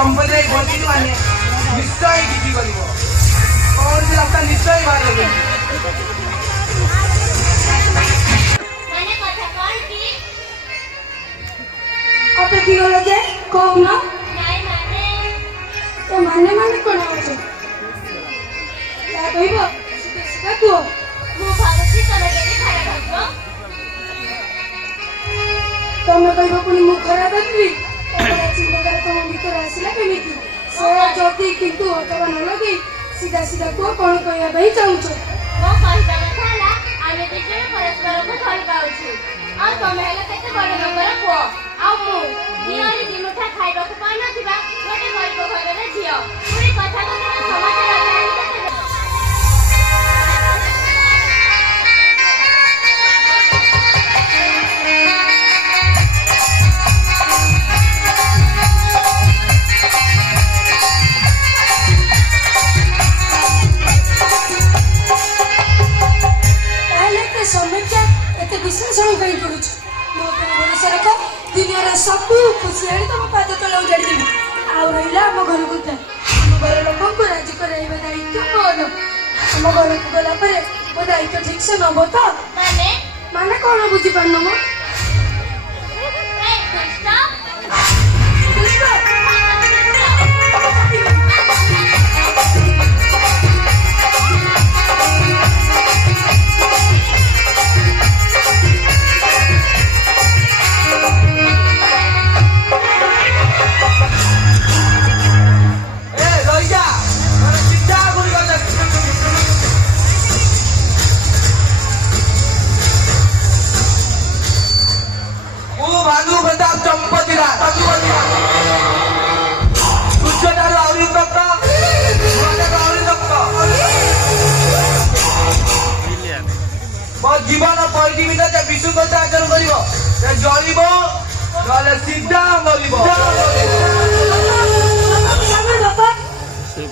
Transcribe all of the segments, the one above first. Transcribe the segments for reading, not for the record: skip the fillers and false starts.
चंपती बंचित माने निश्चय किसी कर कौन सी रास्ता निश्चय बाहर लगे अबे की गलो जे कौन ना तो माने माने कोन होछे या कहबो सीधा को मु भाबुची तमे जदी खरा भाबो तमे कहबो पुनी मु खरा भाबी तोरा चिंता कर तुम भीतर आसिला केमिति से जति किंतु अथवा न लगे सीधा सीधा को कोन कहया भाई चाहूछो मो कहता कथा ला आमे दिजण परस्पर को धरि पाउछु आ तमे हेला केते बड़ नंबर को आ मु दियारी दिमुठा खाइबा को पाना थिबा गोटे गरीब घररे झियो पुरी कथा कथा समाज राजा समीक्षा एते विश्लेषण कहीं करूछ मो पर भरोसा रख दुनिया रे सब खुशी आनी तुम पाद तले उजाड़ी देबी आ रहिला हम घर को हम घर लोक को राजी कराइबा दायित्व कोन हम घर को गला परे ओ दायित्व ठीक से नबो तो माने माने कोन बुझी पानो मो ए कृष्ण जीवन पैदी भितर विशुद्धता आचरण कर जलिब ना सीधा मरिब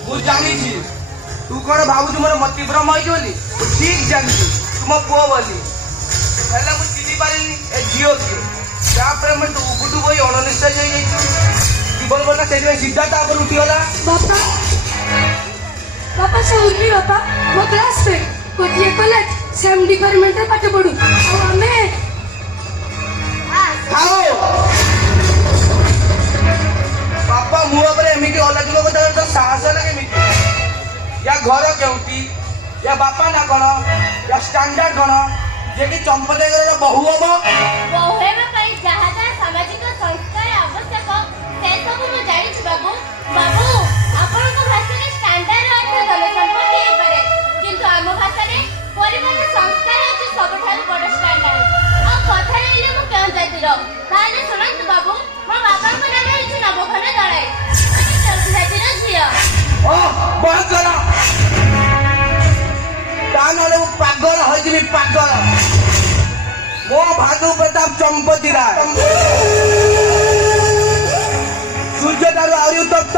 मुझे जानी तू कौन भावुଛୁ मोर मतिभ्रम होली ठीक जानी तुम पुओ बोली मुझे चिन्ह पारि ए झील किए तापर मैं तू उगुटू बही अणनिश्चय जीवन बना से सीधा तापर उठीगला बापा बापा से उर्मी बापा मो क्लास पे कोटिए कॉलेज सेम डिपार्टमेंट पाठ पढू और हमें खाओ बापा मुह पर एमिति अलग लोक तो साहस लगे मिति या घर केउटी या बापा ना कोन या स्टैंडर्ड कोन जे कि चंपते घर बहु हबो बहु हेबा पई जहा जहा सामाजिक संस्कार आवश्यक से सब मु जानि छि बाबू बाबू आपन को भाषा रे स्टैंडर्ड अर्थ तले संपत्ति हे पारे किंतु आम भाषा रे परिवार संस्कार अछि सबठारु बड़ स्टैंडर्ड आ कथा हेले मु केन जातिरो ताले सुनंत बाबू मो बाबा को नाम अछि नवखने दळे चलती जातिरो झियो ओ बहुत करा तानले वो पागल होइदिनी पागल मो भानु प्रताप चंपती राय सूर्य तारु आउरी उत्तप्त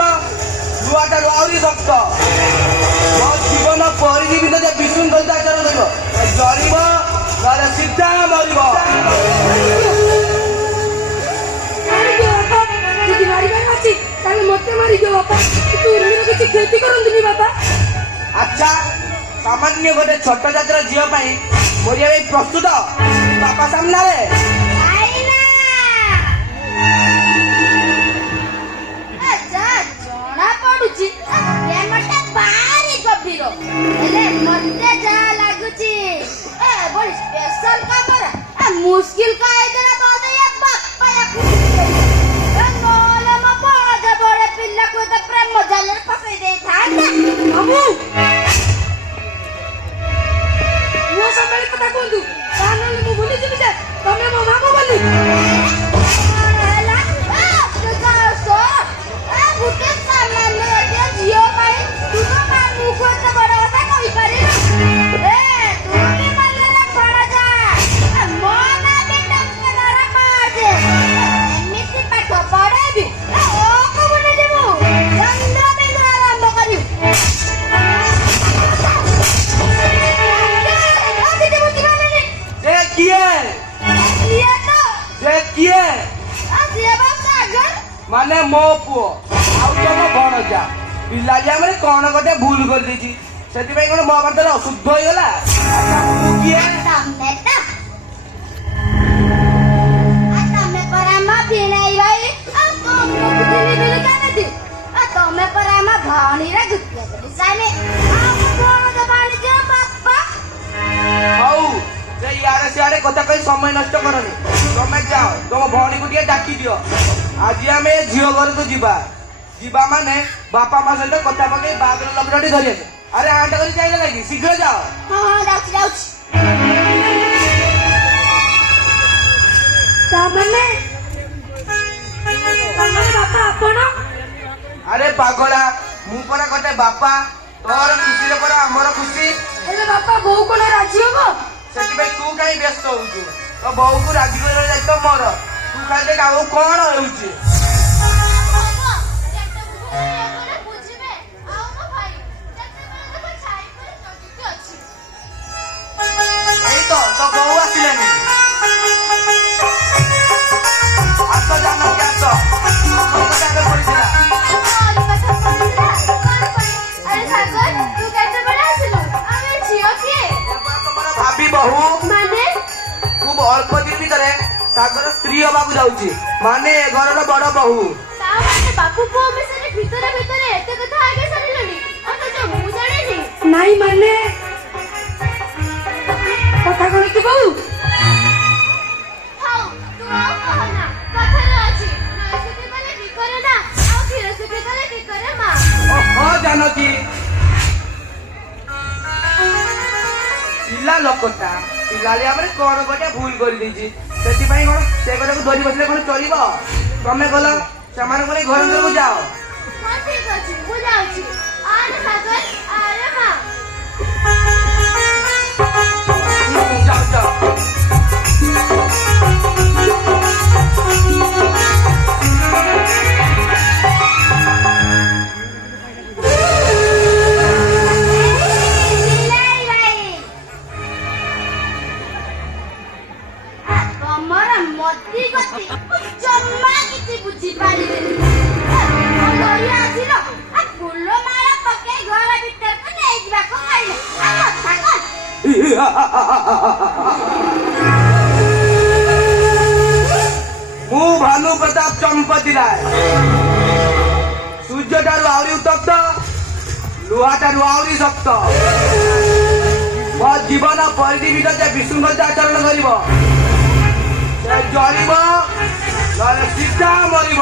लुआ तारु आउरी शक्त मो जीवन परिधि भितर विशृंखलता आचरण करिब जरिब ना सीधा मरिब मते मारी गयो बापा तू उर्मीर किसी क्षति करंतनी बापा अच्छा सामान्य गोटे छोट जातर झील मरिया प्रस्तुत बापा सामना रे जना पडुची प्रेमटा भारी गभीर हेले मते जा लागुची ए बड़ी स्पेशल खबर ए मुश्किल काहे देना तो दे बापा या नोले म बड़ा बड़े पिल्ला को तो प्रेम जाले फसई दे था मामू वो संभाली पता कोंदू तानले मु बोली जिबि जा तमे मो मामू बोली हेला तो जाओ ए गुटे सामने दे जियो भाई तू तो मार मुख तो बड़ा କଥା कहि पारी ए तू भी मारले ना पड़ा जा मो ना बेटा करा मार दे एमिति पाठ पढ़े भी ओ को बने देबो चंद्र बिंदु आरंभ करियो माने मो पुओ ଆଉ ତମ ଭଣଜା ପିଲାଟି ଆମେ କଣ ଗୋଟେ ଭୁଲ କରିଦେଇଛି ସେଥିପାଇଁ କଣ ମୋ ପାଖରେ ଅଶୁଦ୍ଧ ହେଇଗଲା। ଆଚ୍ଛା, ମୁଁ କିଏ? ତମେ ପରା ଆମ ଭିଣେଇ ଭାଇ ଆଉ ତମକୁ ଦିଲି କେମିତି ତମେ ପରା ଆମ ଭଉଣୀର ଦ୍ୱିତୀୟ ବୋଲି ସାନେ ଆମ ଭଣଜ ବାଣିଜ୍ୟ ବାପା। ହଉ ସେ ଇଆଡେ ସିଆଡେ କଥା କହି ସମୟ ନଷ୍ଟ କରନି। ତମେ ଯାଅ ତମ ଭଉଣୀକୁ ଟିକେ ଡାକି ଦିଅ। ଆଜି ଆମେ ଝିଅ ଘରକୁ ଯିବା ମାନେ ବାପା ମା ସହିତ କଥା ପକେଇ ବାହାଘର ଲଗ୍ନଟି ଧରି ଆସେ। ଆରେ ଆଣ୍ଟା କରି ଯାଇଲେ ଲାଗି ଶୀଘ୍ର ଯାଅ। ହଁ ଯାଉଛି। ତାମାନେ ବାପା ଆପଣ? ଆରେ ପାଗଳା ମୁଁ ପରା ଗୋଟେ ବାପା ତୋର ଖୁସିରେ ପରା ଆମର ଖୁସି। ହେଲେ ବାପା ବୋଉ କଣ ରାଜି ହବ? ସେଥିପାଇଁ ତୁ କାହିଁ ବ୍ୟସ୍ତ ହଉଛୁ? ତୋ ବୋଉକୁ ରାଜି କରିବା ଦାୟିତ୍ୱ ମୋର। ତୁ ଖାଲି ଆଉ କଣ ହେଉଛି? ଏଇ ତ ତୋ ବୋଉ ଆସିଲାନି। ଆସ ଜାନକୀ ଆସ। ତୋ କଥା ଏବେ ପଡିଥିଲା। ଭାବି ବହୁ খুব অল্প দিন ভিতরে সাগর স্ত্রী হବାକୁ যাଉଛି ମାନେ ଏ ଘରର ବଡ ବୋହୂ। ବାପୁ ପୁଅ ମିଶିଲେ ଭିତରେ ଭିତରେ ଏତେ କଥା ଆଗେ ସାରିଲେଣି ଅଥଚ ମୁଁ ଜାଣିନି। ନାଇଁ ମାନେ କଥା କଣ କି ବୋଉ? ହଉ ତୁ ଆଉ କହନା କଥାରେ ଅଛି ନଈଶିପି କଲେ ଟିକରେ ନା ଆଉ କ୍ଷୀରଶିପି କଲେ ଟିକରେ ମା। ଓହୋ ଜାନକୀ ପିଲା ଲୋକଟା ପିଲାଳି ଆମର କଣ ଗୋଟେ ଭୁଲ କରିଦେଇଛି ସେଥିପାଇଁ କଣ ସେ କଥାକୁ ଧରି ବସିଲେ କଣ ଚଳିବ? ତମେ ଗଲ ସେମାନଙ୍କ ନେଇ ଘର ଭିତରକୁ ଯାଅ। ହଁ ଠିକ ଅଛି ମୁଁ ଯାଉଛି। ଆରେ ସାଗର ଆରେ ମା। ଯାଅ ଯାଅ। ତମର ମତି ଗତି ଜମା କିଛି ବୁଝିପାରିଲେନି। ଆସିଲ ଫୁଲ ମାଳ ପକେଇ ଘର ଭିତରକୁ ନେଇଯିବାକୁ କହିଲେ କଥା କଣ? ମୁଁ ଭାନୁ ପ୍ରତାପ ଚମ୍ପତି ରାୟ ସୂର୍ଯ୍ୟ ଠାରୁ ଆହୁରି ଉତ୍ତପ୍ତ ଲୁହା ଠାରୁ ଆହୁରି ଶକ୍ତ। ମୋ ଜୀବନ ପରିଧି ଭିତରେ ଯେ ବିଶୃଙ୍ଖଳିତ ଆଚରଣ କରିବ ସେ ଜଳିବ ନହେଲେ ସିଧା ମରିବ।